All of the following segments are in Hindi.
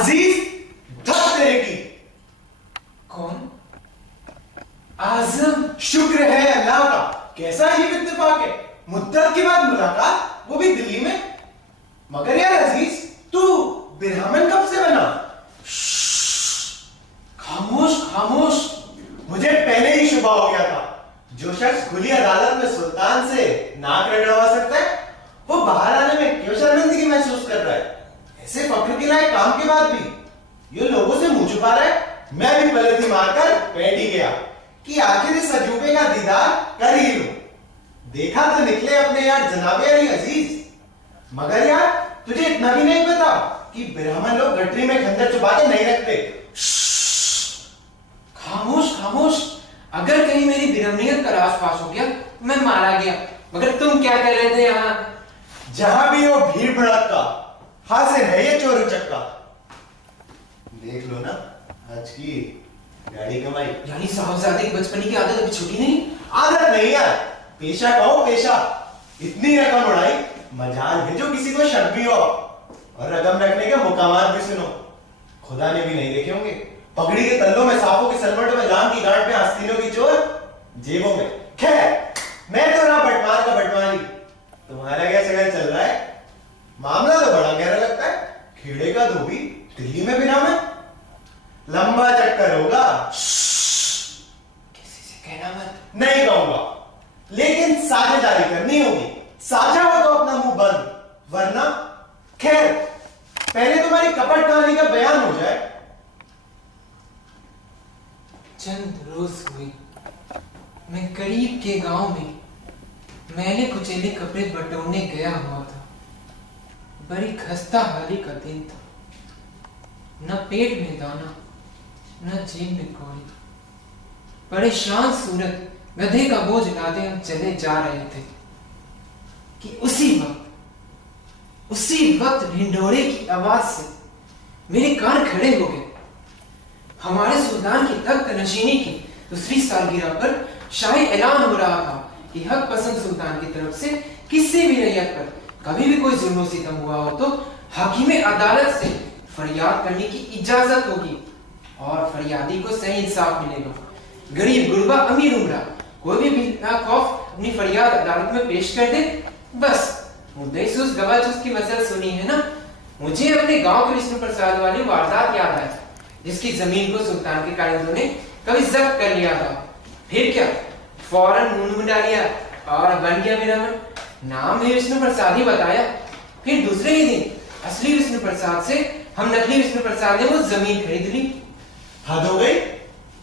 अजीज धक तेरे की। कौन? आजम। शुक्र है अल्लाह का, कैसा अजीब इत्तेफाक है, मुद्दत के बाद मुलाकात, वो भी दिल्ली में। मगर यार अजीज, तू ब्राह्मण कब से बना? खामोश खामोश। मुझे पहले ही शुबा हो गया था, जो शख्स खुली अदालत में सुल्तान से नाक रगड़वा सकता है, वो बाहर आने में क्यों शर्मिंदगी महसूस कर रहा है? ऐसे फख्र के लायक काम के बाद भी ये लोगों से मुंह छुपा रहा है। मैं भी पलटी मारकर बैठ ही गया कि आखिर इस अजूबे का दीदार कर ही लूं। देखा तो निकले अपने यार जनाबे अली अजीज। मगर यार तुझे इतना भी नहीं पता कि ब्राह्मण लोग गठरी में खंजर छुपा के नहीं रखते। खामोश खामोश। अगर कहीं मेरी बिरहमनियत का राज फाश हो गया तो मैं मारा गया। मगर तुम क्या कर रहे थे यहाँ? जहां भी हो भीड़ भड़का, हाजिर है ये चोर उचक्का। देख लो ना आज की गाड़ी कमाई। यानी साहबजादे की बचपनी की आदत अभी छूटी नहीं? आदत नहीं यार, पेशा कहो पेशा। इतनी रकम उड़ाई, मजाल है जो किसी को शक भी हो। और रकम रखने के मुकामात भी सुनो, खुदा ने भी नहीं देखे होंगे। पगड़ी के तल्लों में, सांपों की सलवटों में, लाम की गांठ में, आस्तीनों की चोर जेबों में। खैर, मैं तो रहा बटमार का बटमारी। तुम्हारा क्या शक्ल चल रहा है? मामला तो बड़ा गहरा लगता है। खेड़े का धोबी दिल्ली में बिना में, लंबा चक्कर होगा। किसी से कहना मत। नहीं कहूंगा, लेकिन साझेदारी करनी होगी। साझा हो तो अपना मुंह बंद, वरना खैर पहले तुम्हारी कपट कहानी का बयान हो जाए। चंद रोज हुए मैं करीब के गांव में मैंने कुचेले कपड़े बटोरने गया हुआ था। बड़ी खस्ता हाली का दिन था। न पेट में दाना, न जेब में कौड़ी। परेशान सूरत गधे का बोझ लादे हम चले जा रहे थे कि उसी वक्त ढिंढोरे की आवाज से मेरे कान खड़े हो गए। हमारे सुल्तान की तख्त नशीनी की दूसरी सालगिरह पर शाही ऐलान हो रहा था कि हक पसंद सुल्तान की तरफ से किसी भी रैयत पर कभी भी कोई जुल्म सितम हुआ हो तो हाकिम अदालत से फरियाद करने की इजाजत होगी और फरियादी को सही इंसाफ मिलेगा। गरीब गुरबा अमीर उमरा कोई भी बिना खौफ अपनी फरियाद अदालत में पेश कर दे। बस मुद्देसूस गवाचूस की मसल सुनी है ना। मुझे अपने गांव के विष्णु प्रसाद वाली वारदात याद आई, जिसकी जमीन को सुल्तान के कारिंदों ने कभी जब्त कर लिया था। फिर क्या, फौरन मुंह मुंडा लिया और बन गया मेरा मन। नाम भी विष्णु प्रसाद ही बताया। फिर दूसरे ही दिन असली विष्णु प्रसाद से हम नकली विष्णु प्रसाद ने वो जमीन खरीद ली। हद हो गई,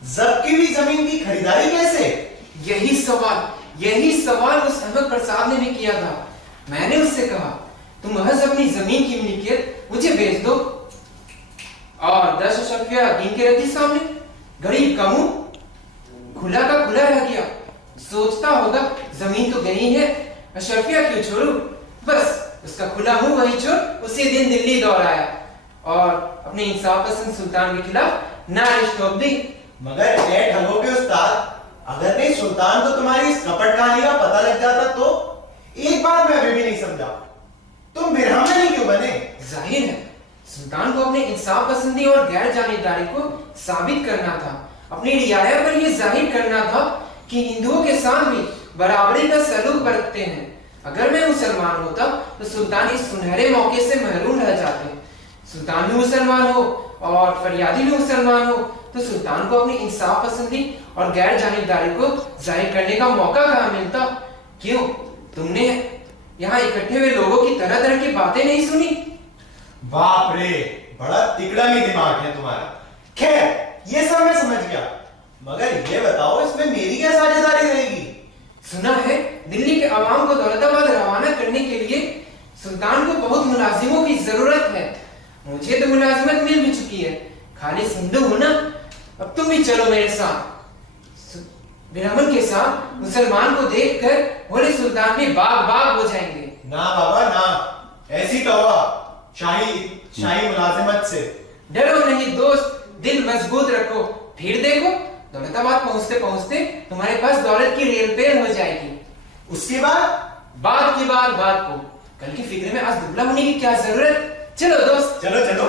जब्त की हुई जमीन की खरीदारी कैसे? यही सवाल उस अहमद प्रसाद ने भी किया था। मैंने उससे कहा, तुम महज अपनी जमीन की मिल्कियत मुझे बेच दो और 10 अशरफिया गिन के रख दी सामने। गरीब का मुंह खुला का खुला रह गया। सोचता होगा जमीन तो गई है, अशरफिया क्यों छोड़ू। बस उसका खुला मुंह वही छोड़ उसी दिन दिल्ली दौड़ आया और अपने इंसाफ पसंद सुल्तान के खिलाफ नालिश ठोक दी। मगर ए ढंगों के उस्ताद, अगर नहीं सुल्तान को तुम्हारी इस कपट कहानी का पता लग जाता तो? एक बात मैं अभी भी नहीं समझा, तुम ब्राह्मण ही क्यों बने? जाहिर है सुल्तान को अपने इंसाफ पसंदी और गैर जानिबदारी को साबित करना था। अपनी रियाया पर यह जाहिर करना था कि हिंदुओं के साथ भी बराबरी का सलूक बरतते हैं। अगर मैं मुसलमान होता तो सुल्तान इस सुनहरे मौके से महरूम रह जाते। सुल्तान भी मुसलमान हो और फरियादी भी मुसलमान हो तो सुल्तान को अपनी इंसाफ पसंदी और गैर जानिबदारी को जाहिर करने का मौका कहाँ मिलता? क्यों, तुमने यहाँ इकट्ठे हुए लोगों की तरह तरह की बातें नहीं सुनी? बाप रे, बड़ा तिकड़ा भी दिमाग है तुम्हारा। खैर ये सब मैं समझ गया, मगर ये बताओ इसमें मेरी क्या साझेदारी रहेगी? सुना है दिल्ली के अवाम को दौलताबाद रवाना करने के लिए सुल्तान को बहुत मुलाजिमों की जरूरत है। मुझे तो मुलाजिमत मिल भी चुकी है, खाली सिंधु हो ना। अब तुम भी चलो मेरे साथ। ब्राह्मण के साथ मुसलमान को देखकर भोले सुल्तान भी बाग बाग हो जाएंगे। ना बाबा ना, ऐसी तौबा शाही मुलाजिमत से। डरो नहीं दोस्त, दिल मजबूत रखो। फिर देखो दौलताबाद पहुंचते पहुंचते तुम्हारे पास दौलत की रेल पेल हो जाएगी। उसके बाद बात को कल की फिक्र में आज दुबला होने की क्या जरूरत। चलो दोस्त, चलो चलो।